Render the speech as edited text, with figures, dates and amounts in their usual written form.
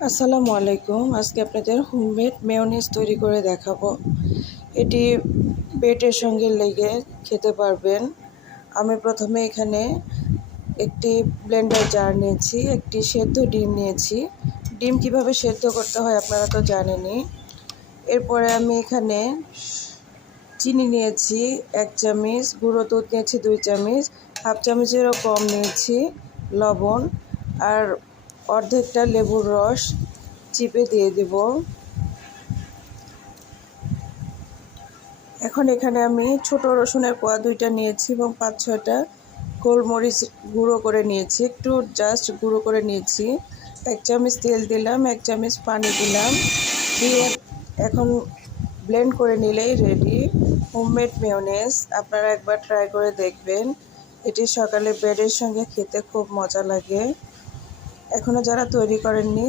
আসসালামু আলাইকুম। আজকে আপনাদের হোমমেড মেয়োনিজ তৈরি করে দেখাবো। এটি পেটের সঙ্গে লেগে খেতে পারবেন। আমি প্রথমে এখানে একটি ব্লেন্ডার জার নিয়েছি, একটি সেদ্ধ ডিম নিয়েছি। ডিম কিভাবে সেদ্ধ করতে হয় আপনারা তো জানেনই। এরপরে আমি এখানে চিনি নিয়েছি 1 চামচ, গুঁড়ো দুধ নিয়েছি 2 চামচ, হাফ চামচেরও কম নিয়েছি লবণ, আর অর্ধেকটা লেবুর রস চিপে দিয়ে দেব। এখন এখানে আমি ছোট রসুনের কোয়া 2টা নিয়েছি এবং 5-6টা গোলমরিচ গুঁড়ো করে নিয়েছি, একটু জাস্ট গুঁড়ো করে নিয়েছি। 1 চামচ তেল দিলাম, 1 চামচ পানি দিলাম, দিয়ে এখন ব্লেন্ড করে নিলেই রেডি হোমমেড মেয়োনেজ। আপনারা একবার ট্রাই করে দেখবেন। এটি সকালে ব্রেডের সঙ্গে খেতে খুব মজা লাগে। এখনও যারা তৈরি করেননি